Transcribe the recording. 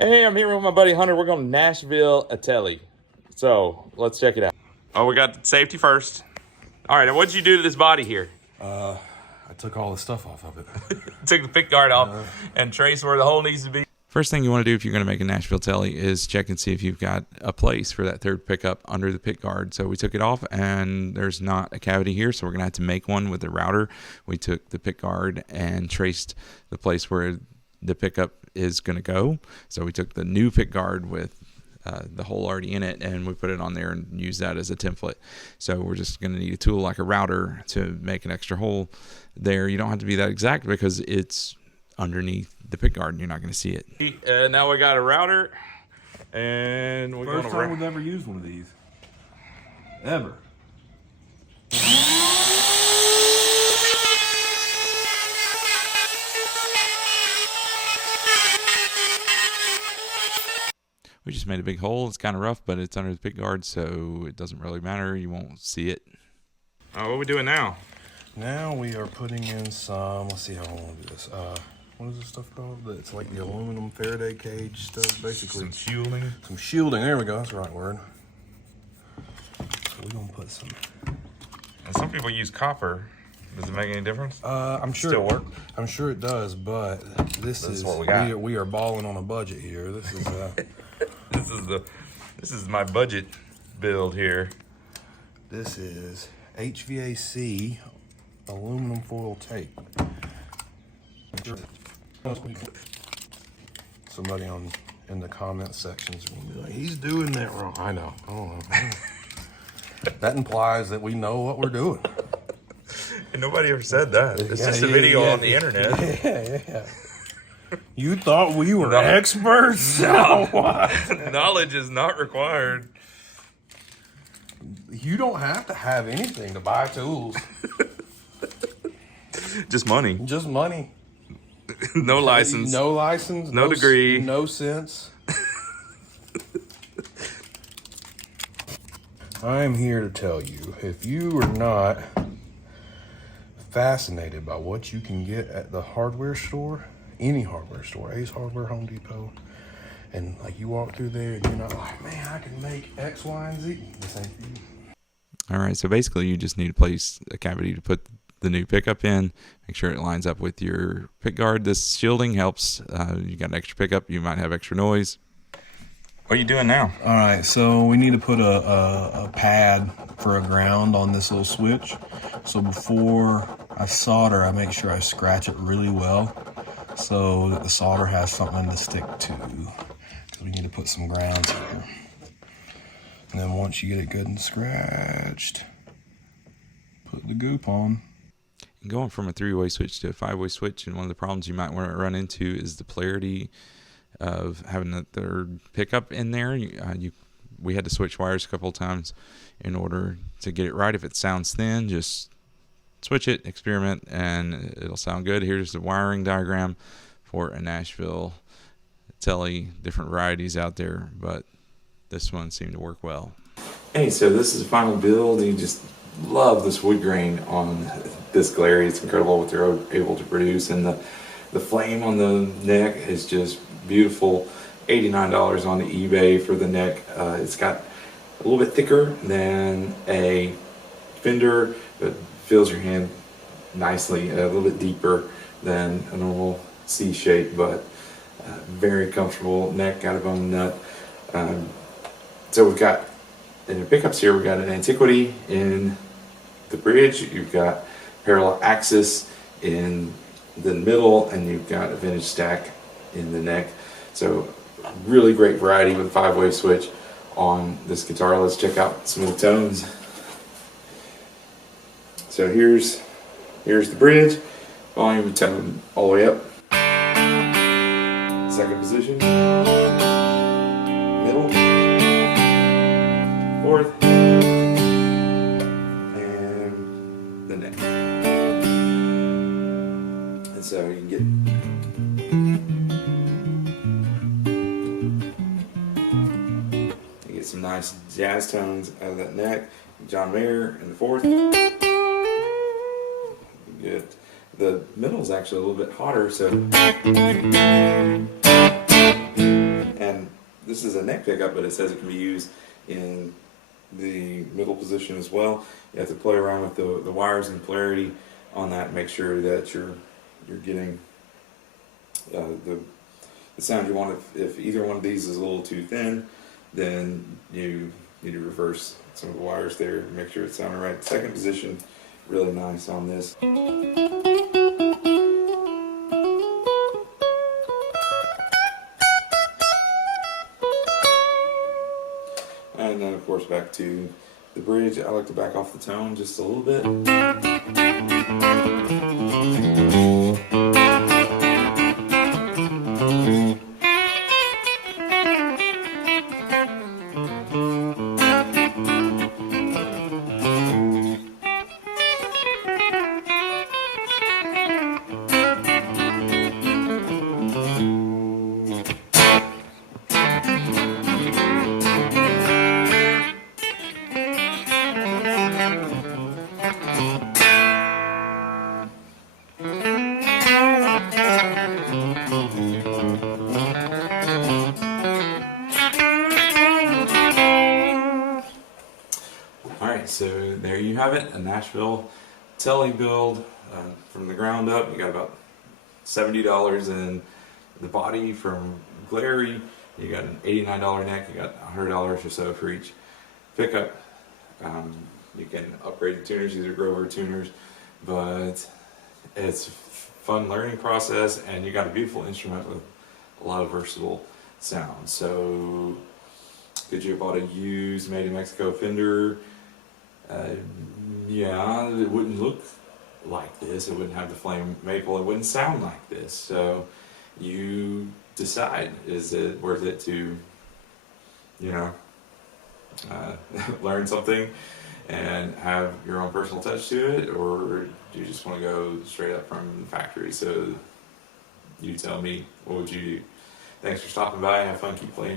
Hey, I'm here with my buddy Hunter. We're going to Nashville Tele. So let's check it out. Oh, we got safety first. All right, now what did you do to this body here? I took all the stuff off of it. Took the pick guard off and traced where the hole needs to be. First thing you want to do if you're going to make a Nashville Tele is check and see if you've got a place for that third pickup under the pick guard. So we took it off and there's not a cavity here, so we're going to have to make one with the router. We took the pick guard and traced the place where the pickup is going to go. So we took the new pick guard with the hole already in it, and we put it on there and use that as a template. So we're just going to need a tool like a router to make an extra hole there. You don't have to be that exact because it's underneath the pick guard and you're not going to see it. Now we got a router, and we're going to... First time we've ever used one of these. Ever. We just made a big hole. It's kind of rough, but it's under the pick guard, so it doesn't really matter. You won't see it. What are we doing now? Now we are putting in some, let's see how I want to do this. What is this stuff called? It's like the aluminum Faraday cage stuff, basically. Some shielding. Some shielding, there we go, that's the right word. So we're gonna put some. And some people use copper. Does it make any difference? I'm sure. Still work? I'm sure it does, but this is what we got. We are balling on a budget here. This is This is my budget build here. This is HVAC aluminum foil tape. Somebody in the comment sections is gonna be like, he's doing that wrong. I know. That implies that we know what we're doing. And nobody ever said that. It's just a video on the internet. Yeah. You thought we were experts? No. Knowledge is not required. You don't have to have anything to buy tools. Just money. Just money. No license. No license. No degree. No sense. I'm here to tell you, if you are not fascinated by what you can get at the hardware store, any hardware store, Ace Hardware, Home Depot, and like you walk through there and you're not like, man, I can make X, Y, and Z, this ain't for you. All right, so basically you just need to place a cavity to put the new pickup in. Make sure it lines up with your pick guard. This shielding helps. You got an extra pickup, you might have extra noise. What are you doing now? All right, so we need to put a pad for a ground on this little switch. So before I solder, I make sure I scratch it really well so that the solder has something to stick to. Because we need to put some grounds here. And then once you get it good and scratched, put the goop on. Going from a 3-way switch to a 5-way switch, and one of the problems you might want to run into is the polarity of having the third pickup in there. We had to switch wires a couple of times in order to get it right. If it sounds thin, just switch it, experiment, and it'll sound good. Here's the wiring diagram for a Nashville Tele. Different varieties out there, but this one seemed to work well. Hey, so this is the final build. You just love this wood grain on this glare. It's incredible what they're able to produce, and the flame on the neck is just beautiful. $89 on the eBay for the neck. It's got a little bit thicker than a fender, but fills your hand nicely. A little bit deeper than a normal C shape, but very comfortable neck. Got a bone nut. So we've got in the pickups here, we've got an antiquity in the bridge. You've got parallel axis in the middle, and you've got a vintage stack in the neck. So really great variety with a 5-way switch on this guitar. Let's check out some of the tones. So here's the bridge, volume and tone all the way up. Second position, middle, fourth, and the neck. And so you can get some nice jazz tones out of that neck. John Mayer in the fourth. Good. The middle is actually a little bit hotter, so. And this is a neck pickup, but it says it can be used in the middle position as well. You have to play around with the wires and polarity on that, make sure that you're getting the sound you want. If either one of these is a little too thin, then you need to reverse some of the wires there, make sure it's sounding right. Second position, really nice on this. And then of course back to the bridge. I like to back off the tone just a little bit. Alright, so there you have it, a Nashville Tele build from the ground up. You got about $70 in the body from Glary. You got an $89 neck, you got $100 or so for each pickup. You can upgrade the tuners, these are Grover tuners, but it's a fun learning process, and you got a beautiful instrument with a lot of versatile sounds. So could you have bought a used made in Mexico Fender? Yeah, it wouldn't look like this, it wouldn't have the flame maple, it wouldn't sound like this. So you decide, is it worth it to, you know, learn something and have your own personal touch to it, or do you just want to go straight up from the factory? So you tell me, what would you do? Thanks for stopping by, have fun, keep playing.